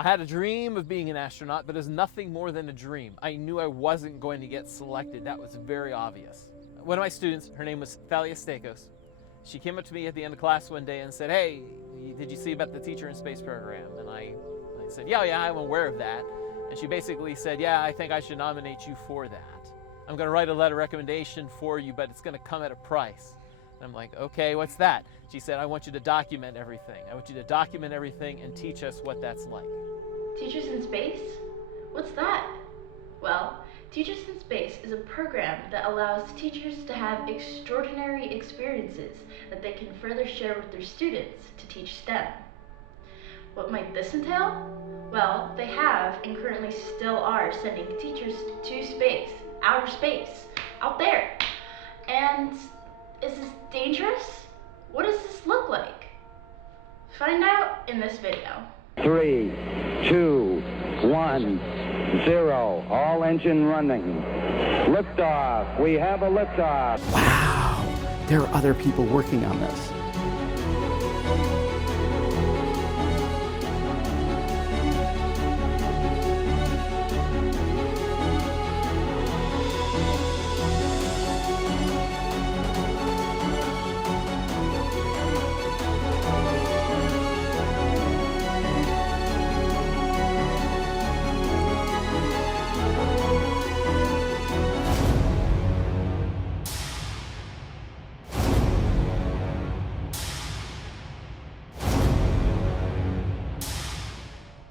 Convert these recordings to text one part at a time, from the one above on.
I had a dream of being an astronaut, but it was nothing more than a dream. I knew I wasn't going to get selected. That was very obvious. One of my students, her name was Thalia Stakos, she came up to me at the end of class one day and said, "Hey, did you see about the Teacher in Space program?" And I said, yeah, I'm aware of that. And she basically said, yeah, I think I should nominate you for that. I'm going to write a letter of recommendation for you, but it's going to come at a price. And I'm like, okay, what's that? She said, I want you to document everything. I want you to document everything and teach us what that's like. Teachers in Space? What's that? Well, Teachers in Space is a program that allows teachers to have extraordinary experiences that they can further share with their students to teach STEM. What might this entail? Well, they have and currently still are sending teachers to space, outer space, out there. And is this dangerous? What does this look like? Find out in this video. 3, 2, 1, 0. All engine running. Liftoff. We have a liftoff. Wow, there are other people working on this.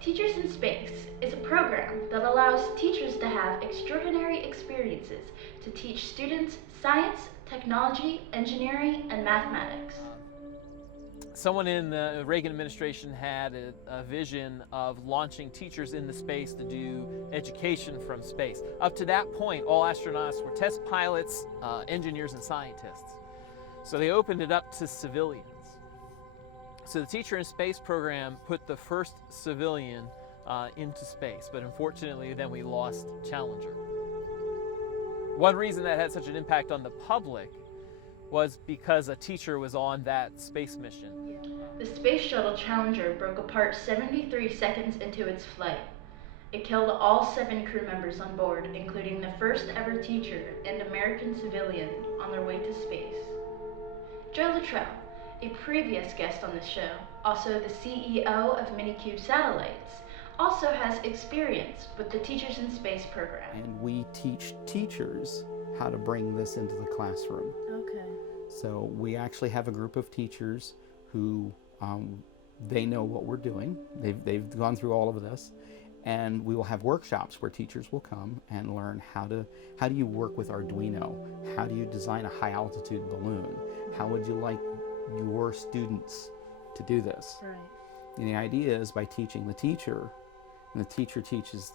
Teachers in Space is a program that allows teachers to have extraordinary experiences to teach students science, technology, engineering, and mathematics. Someone in the Reagan administration had a vision of launching teachers into space to do education from space. Up to that point, all astronauts were test pilots, engineers, and scientists. So they opened it up to civilians. So the Teacher in Space program put the first civilian into space, but unfortunately then we lost Challenger. One reason that had such an impact on the public was because a teacher was on that space mission. The Space Shuttle Challenger broke apart 73 seconds into its flight. It killed all 7 crew members on board, including the first ever teacher and American civilian on their way to space. Joe Luttrell, a previous guest on this show, also the CEO of Minikube Satellites, also has experience with the Teachers in Space program. And we teach teachers how to bring this into the classroom. Okay. So we actually have a group of teachers who they know what we're doing. They've gone through all of this, and we will have workshops where teachers will come and learn how do you work with Arduino? How do you design a high altitude balloon? How would you like your students to do this? Right. And the idea is by teaching the teacher, and the teacher teaches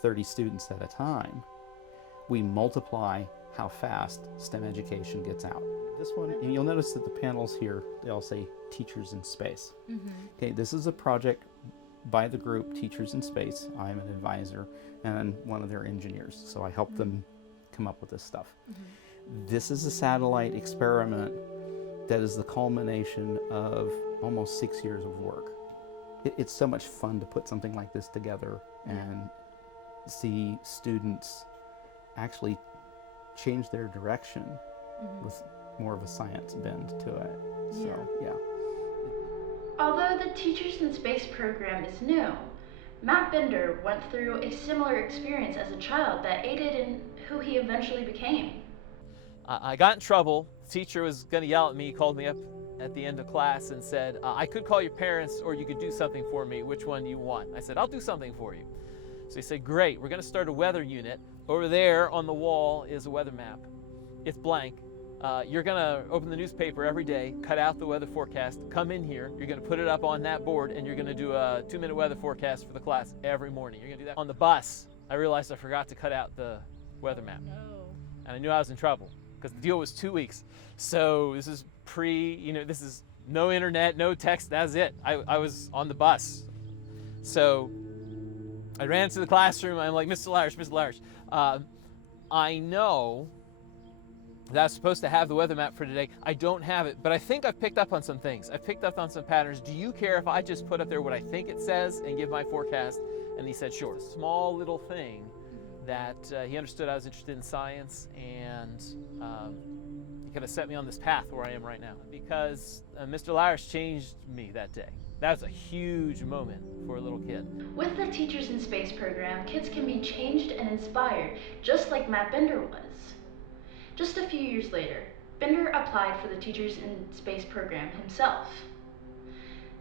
30 students at a time, we multiply how fast STEM education gets out. This one, and you'll notice that the panels here, they all say Teachers in Space. Mm-hmm. Okay, this is a project by the group Teachers in Space. I'm an advisor and one of their engineers, so I help them come up with this stuff. Mm-hmm. This is a satellite experiment that is the culmination of almost 6 years of work. It's so much fun to put something like this together and see students actually change their direction with more of a science bend to it. So, yeah. Although the Teachers in Space program is new, Matt Bender went through a similar experience as a child that aided in who he eventually became. I got in trouble. The teacher was going to yell at me. He called me up at the end of class and said, I could call your parents or you could do something for me. Which one do you want? I said, I'll do something for you. So he said, great, we're going to start a weather unit. Over there on the wall is a weather map. It's blank. You're going to open the newspaper every day, cut out the weather forecast, come in here, you're going to put it up on that board, and you're going to do a 2-minute weather forecast for the class every morning. You're going to do that. On the bus, I realized I forgot to cut out the weather map. And I knew I was in trouble because the deal was 2 weeks. So this is this is no internet, no text, that's it. I was on the bus. So I ran into the classroom, I'm like, Mr. Larish, I know that I was supposed to have the weather map for today. I don't have it, but I think I've picked up on some things. I've picked up on some patterns. Do you care if I just put up there what I think it says and give my forecast? And he said, sure. Small little thing that he understood I was interested in science, and he kind of set me on this path where I am right now. Because Mr. Lyrish changed me that day. That was a huge moment for a little kid. With the Teachers in Space program, kids can be changed and inspired, just like Matt Bender was. Just a few years later, Bender applied for the Teachers in Space program himself.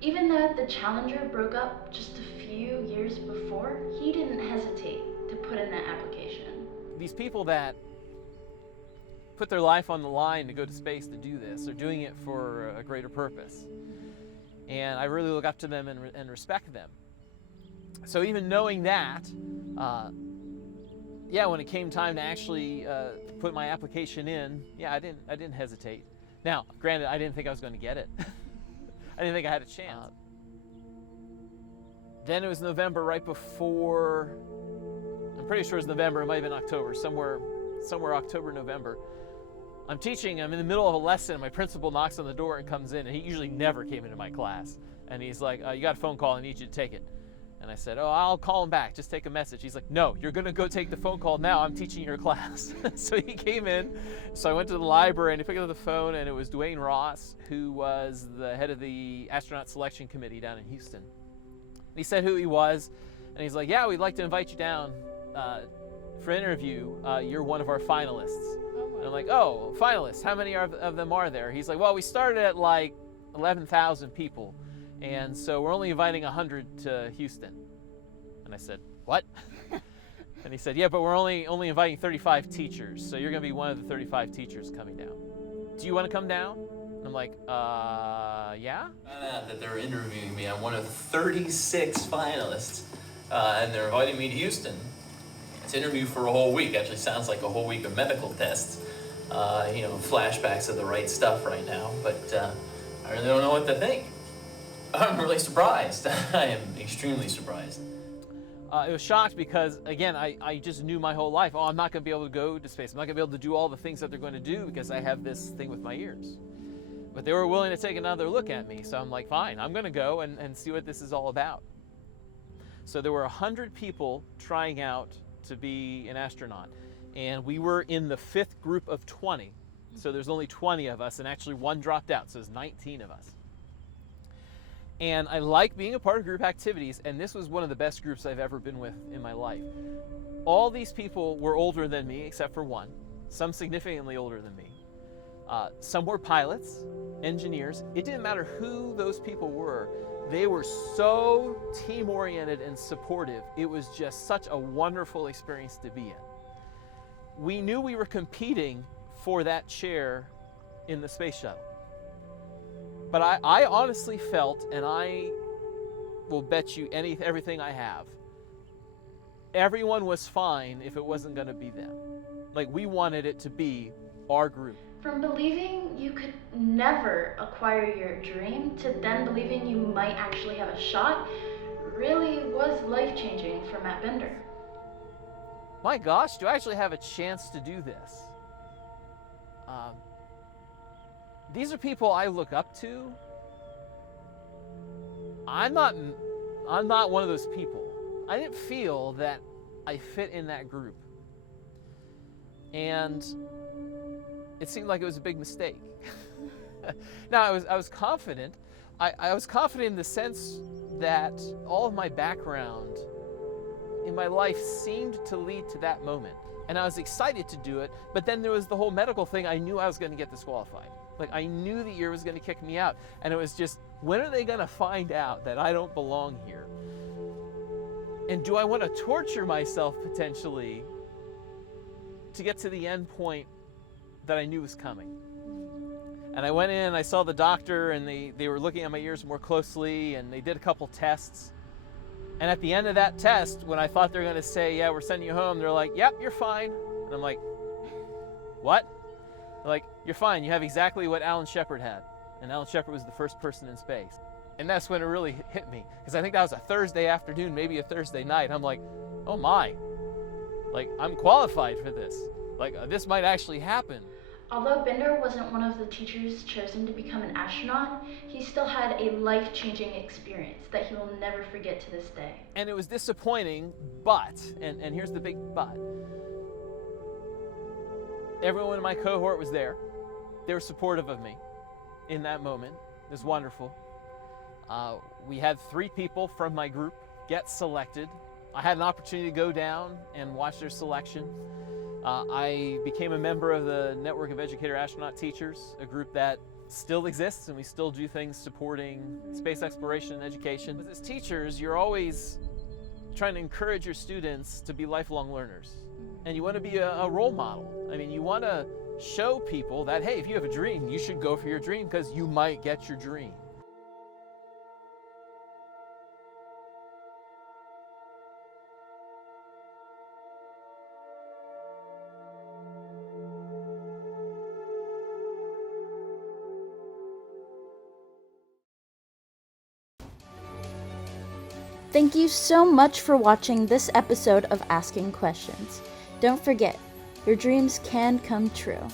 Even though the Challenger broke up just a few years before, he didn't hesitate to put in that application. These people that put their life on the line to go to space to do this are doing it for a greater purpose. And I really look up to them and respect them. So even knowing that, when it came time to actually put my application in, I didn't hesitate. Now, granted, I didn't think I was going to get it. I didn't think I had a chance. Then it was November, right before, I'm pretty sure it was November, it might have been October, somewhere October, November. I'm teaching, I'm in the middle of a lesson, and my principal knocks on the door and comes in, and he usually never came into my class. And he's like, you got a phone call, I need you to take it. And I said, I'll call him back, just take a message. He's like, no, you're gonna go take the phone call now, I'm teaching your class. So he came in, so I went to the library and he picked up the phone, and it was Dwayne Ross, who was the head of the Astronaut Selection Committee down in Houston. And he said who he was, and he's like, yeah, we'd like to invite you down for an interview. You're one of our finalists. And I'm like, oh, finalists, how many of them are there? He's like, well, we started at like 11,000 people, and so we're only inviting 100 to Houston. And I said, what? And he said, yeah, but we're only inviting 35 teachers, so you're going to be one of the 35 teachers coming down. Do you want to come down? And I'm like, yeah? I found out that they're interviewing me. I'm one of 36 finalists, and they're inviting me to Houston. It's an interview for a whole week. Actually sounds like a whole week of medical tests. Flashbacks of the right stuff right now, but I really don't know what to think. I'm really surprised. I am extremely surprised. I was shocked because, again, I just knew my whole life, I'm not going to be able to go to space. I'm not going to be able to do all the things that they're going to do because I have this thing with my ears. But they were willing to take another look at me, so I'm like, fine, I'm going to go and see what this is all about. So there were 100 people trying out to be an astronaut, and we were in the 5th group of 20. So there's only 20 of us, and actually one dropped out, so there's 19 of us. And I like being a part of group activities, and this was one of the best groups I've ever been with in my life. All these people were older than me, except for one, some significantly older than me. Some were pilots, engineers. It didn't matter who those people were. They were so team-oriented and supportive. It was just such a wonderful experience to be in. We knew we were competing for that chair in the space shuttle. But I honestly felt, and I will bet you everything I have, everyone was fine if it wasn't going to be them. Like, we wanted it to be our group. From believing you could never acquire your dream to then believing you might actually have a shot really was life-changing for Matt Bender. My gosh, do I actually have a chance to do this? These are people I look up to. I'm not one of those people. I didn't feel that I fit in that group. And it seemed like it was a big mistake. Now, I was confident. I was confident in the sense that all of my background in my life seemed to lead to that moment. And I was excited to do it, but then there was the whole medical thing. I knew I was going to get disqualified. Like, I knew the year was going to kick me out. And it was just, when are they going to find out that I don't belong here? And do I want to torture myself potentially to get to the end point that I knew was coming? And I went in and I saw the doctor, and they were looking at my ears more closely, and they did a couple tests. And at the end of that test, when I thought they were going to say, yeah, we're sending you home, they're like, yep, you're fine. And I'm like, what? They're like, you're fine. You have exactly what Alan Sheppard had. And Alan Sheppard was the first person in space. And that's when it really hit me. Because I think that was a Thursday afternoon, maybe a Thursday night. I'm like, oh my. Like, I'm qualified for this. Like, this might actually happen. Although Bender wasn't one of the teachers chosen to become an astronaut, he still had a life-changing experience that he will never forget to this day. And it was disappointing, but, and here's the big but, everyone in my cohort was there. They were supportive of me in that moment. It was wonderful. We had 3 people from my group get selected. I had an opportunity to go down and watch their selection. I became a member of the Network of Educator Astronaut Teachers, a group that still exists, and we still do things supporting space exploration and education. As teachers, you're always trying to encourage your students to be lifelong learners. And you want to be a role model. I mean, you want to show people that, hey, if you have a dream, you should go for your dream because you might get your dream. Thank you so much for watching this episode of Asking Questions. Don't forget, your dreams can come true.